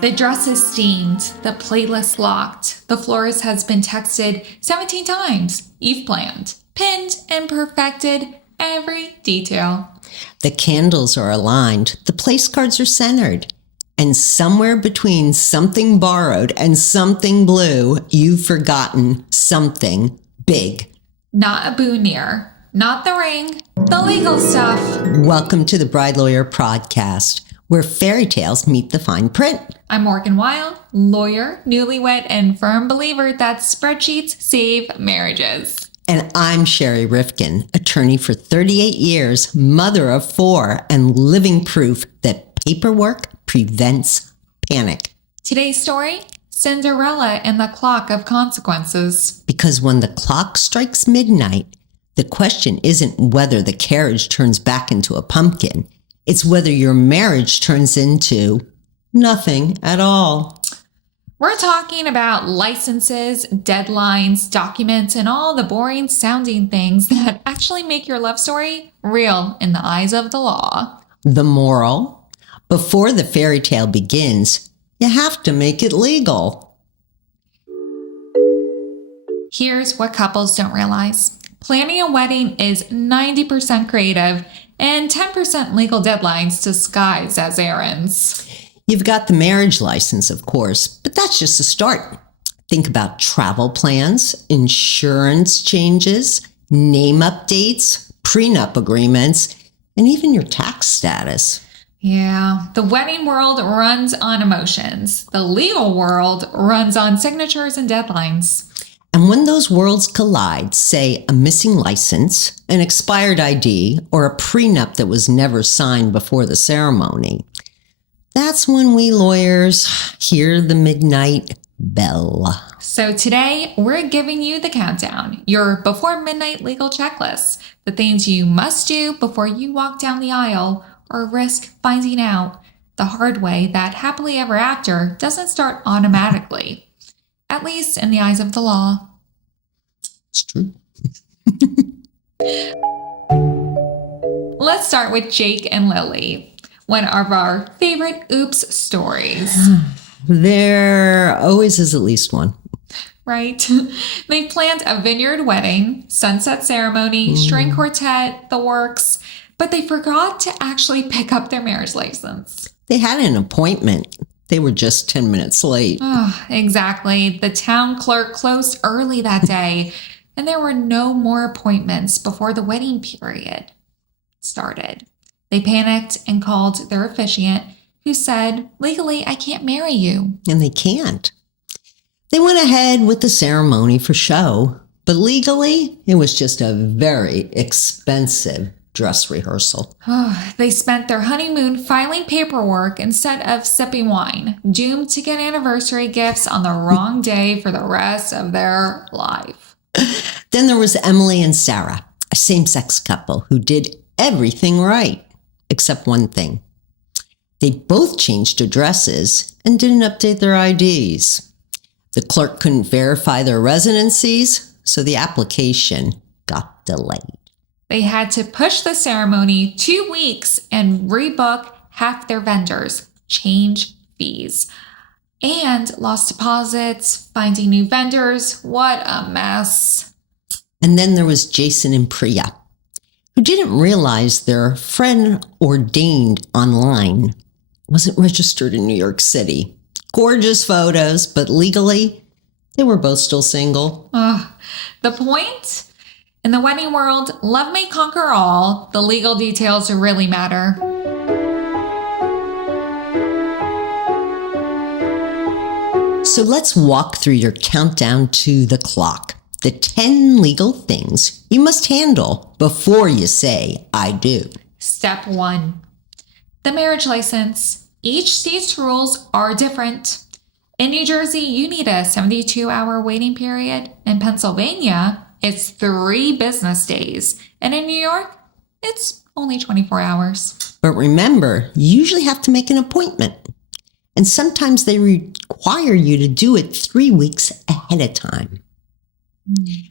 The dress is steamed, the playlist locked, the florist has been texted 17 times. You've planned, pinned, and perfected every detail. The candles are aligned, the place cards are centered, and somewhere between something borrowed and something blue, you've forgotten something big. Not a boutonniere, not the ring, the legal stuff. Welcome to the BrideLawyer Podcast, where fairy tales meet the fine print. I'm Morgan Weil, lawyer, newlywed, and firm believer that spreadsheets save marriages. And I'm Shari Morgan, attorney for 38 years, mother of 4, and living proof that paperwork prevents panic. Today's story, Cinderella and the Clock of Consequences. Because when the clock strikes midnight, the question isn't whether the carriage turns back into a pumpkin. It's whether your marriage turns into nothing at all. We're talking about licenses, deadlines, documents, and all the boring sounding things that actually make your love story real in the eyes of the law. The moral: before the fairy tale begins, you have to make it legal. Here's what couples don't realize. Planning a wedding is 90% creative and 10% legal deadlines disguised as errands. You've got the marriage license, of course, but that's just a start. Think about travel plans, insurance changes, name updates, prenup agreements, and even your tax status. Yeah, the wedding world runs on emotions. The legal world runs on signatures and deadlines. And when those worlds collide, say a missing license, an expired ID, or a prenup that was never signed before the ceremony, that's when we lawyers hear the midnight bell. So today, we're giving you the countdown, your before midnight legal checklist, the things you must do before you walk down the aisle or risk finding out the hard way that happily ever after doesn't start automatically. At least in the eyes of the law. It's true. Let's start with Jake and Lily, one of our favorite oops stories. There always is at least one. Right? They planned a vineyard wedding, sunset ceremony, string quartet, the works, but they forgot to actually pick up their marriage license. They had an appointment. They were just 10 minutes late. Oh, exactly. The town clerk closed early that day, and there were no more appointments before the wedding period started. They panicked and called their officiant, who said, legally, I can't marry you. And they can't. They went ahead with the ceremony for show, but legally, it was just a very expensive dress rehearsal. Oh, they spent their honeymoon filing paperwork instead of sipping wine, doomed to get anniversary gifts on the wrong day for the rest of their life. Then there was Emily and Sarah, a same-sex couple who did everything right, except one thing. They both changed addresses and didn't update their IDs. The clerk couldn't verify their residencies, so the application got delayed. They had to push the ceremony 2 weeks and rebook half their vendors, change fees, and lost deposits, finding new vendors. What a mess. And then there was Jason and Priya, who didn't realize their friend ordained online wasn't registered in New York City. Gorgeous photos, but legally, they were both still single. The point? In the wedding world, love may conquer all. The legal details really matter. So let's walk through your countdown to the clock. The 10 legal things you must handle before you say, I do. Step 1. The marriage license. Each state's rules are different. In New Jersey, you need a 72-hour waiting period. In Pennsylvania, it's 3 business days. And in New York, it's only 24 hours. But remember, you usually have to make an appointment. And sometimes they require you to do it 3 weeks ahead of time.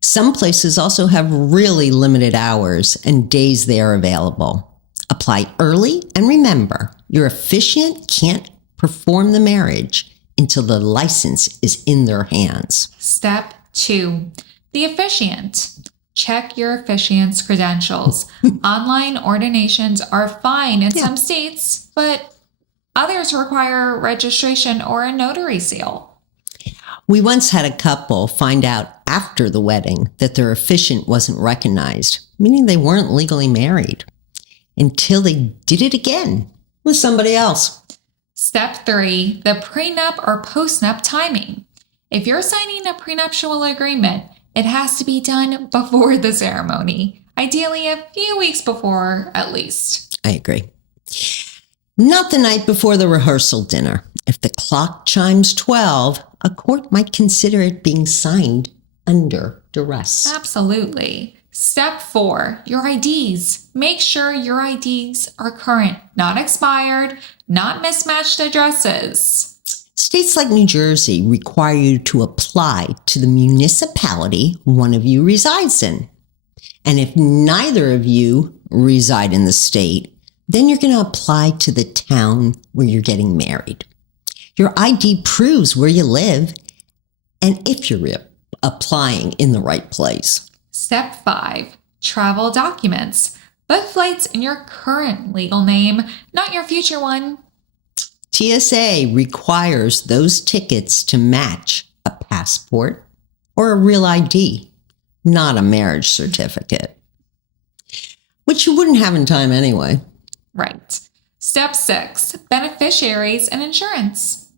Some places also have really limited hours and days they are available. Apply early, and remember, your officiant can't perform the marriage until the license is in their hands. Step 2, the officiant. Check your officiant's credentials. Online ordinations are fine in some states, but others require registration or a notary seal. We once had a couple find out after the wedding that their officiant wasn't recognized, meaning they weren't legally married, until they did it again with somebody else. Step 3, the prenup or postnup timing. If you're signing a prenuptial agreement, it has to be done before the ceremony, ideally a few weeks before at least. I agree. Not the night before the rehearsal dinner. If the clock chimes 12, a court might consider it being signed under duress. Absolutely. Step 4, your IDs. Make sure your IDs are current, not expired, not mismatched addresses. States like New Jersey require you to apply to the municipality one of you resides in. And if neither of you reside in the state, then you're going to apply to the town where you're getting married. Your ID proves where you live and if you're applying in the right place. Step 5, travel documents. Book flights in your current legal name, not your future one. TSA requires those tickets to match a passport or a real ID, not a marriage certificate, which you wouldn't have in time anyway. Right. Step 6, beneficiaries and insurance.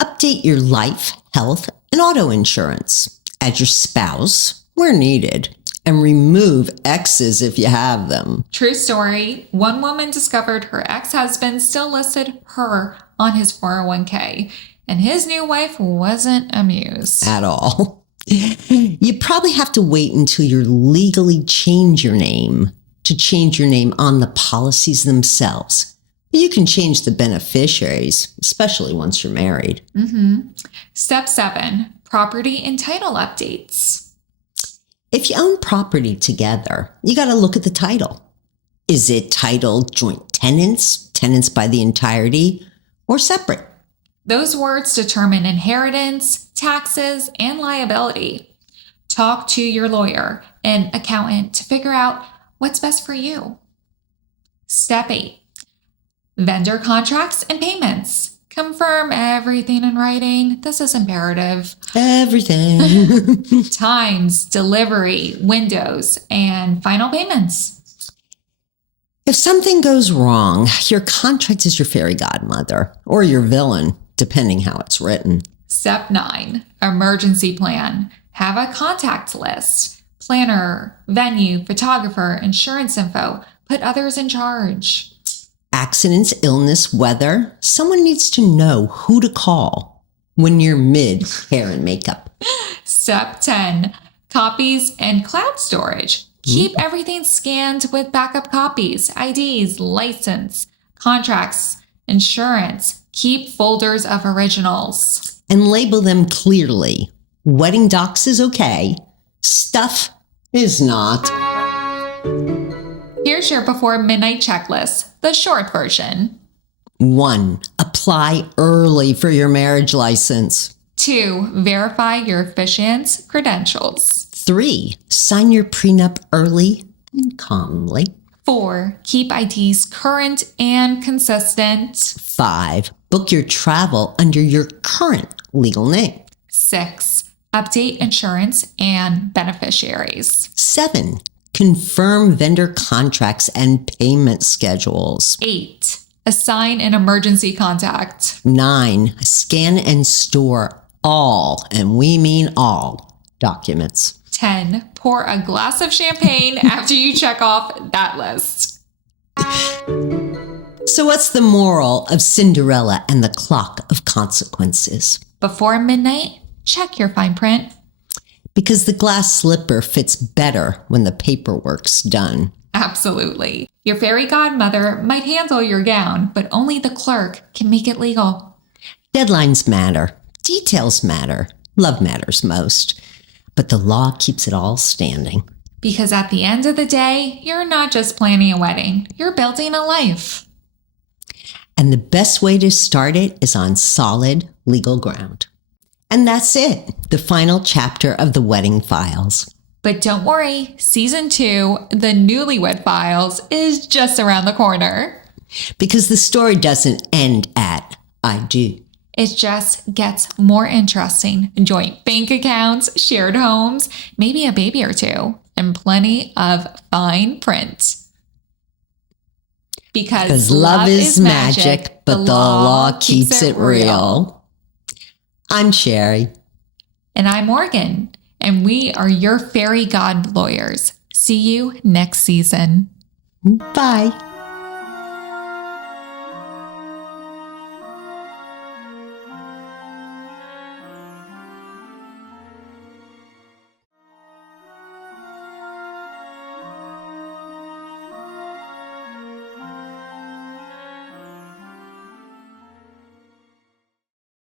Update your life, health, and auto insurance. Add your spouse where needed, and remove exes if you have them. True story. One woman discovered her ex-husband still listed her on his 401k, and his new wife wasn't amused. At all. You probably have to wait until you legally change your name to change your name on the policies themselves. But you can change the beneficiaries, especially once you're married. Step 7, property and title updates. If you own property together, you got to look at the title. Is it titled joint tenants, tenants by the entirety, or separate? Those words determine inheritance, taxes, and liability. Talk to your lawyer and accountant to figure out what's best for you. Step 8, vendor contracts and payments. Confirm everything in writing. This is imperative. Everything. Times, delivery, windows, and final payments. If something goes wrong, your contract is your fairy godmother or your villain, depending how it's written. Step 9, emergency plan. Have a contact list. Planner, venue, photographer, insurance info. Put others in charge. Accidents, illness, weather. Someone needs to know who to call when you're mid hair and makeup. Step 10, copies and cloud storage. Keep everything scanned with backup copies, IDs, license, contracts, insurance. Keep folders of originals. And label them clearly. Wedding docs is okay. Stuff is not. Here's your before midnight checklist, the short version. 1. Apply early for your marriage license. 2. Verify your officiant's credentials. 3. Sign your prenup early and calmly. 4. Keep IDs current and consistent. 5. Book your travel under your current legal name. 6. Update insurance and beneficiaries. 7. Confirm vendor contracts and payment schedules. 8. Assign an emergency contact. 9. Scan and store all, and we mean all, documents. 10. Pour a glass of champagne after you check off that list. So what's the moral of Cinderella and the Clock of Consequences? Before midnight, check your fine print. Because the glass slipper fits better when the paperwork's done. Absolutely. Your fairy godmother might handle your gown, but only the clerk can make it legal. Deadlines matter. Details matter. Love matters most. But the law keeps it all standing. Because at the end of the day, you're not just planning a wedding, you're building a life. And the best way to start it is on solid legal ground. And that's it, the final chapter of the wedding files. But don't worry, season 2, the Newlywed Files, is just around the corner. Because the story doesn't end at I do. It just gets more interesting. Joint bank accounts, shared homes, maybe a baby or two, and plenty of fine print. Because love is magic, but the law keeps it real. I'm Shari. And I'm Morgan. And we are your fairy god lawyers. See you next season. Bye.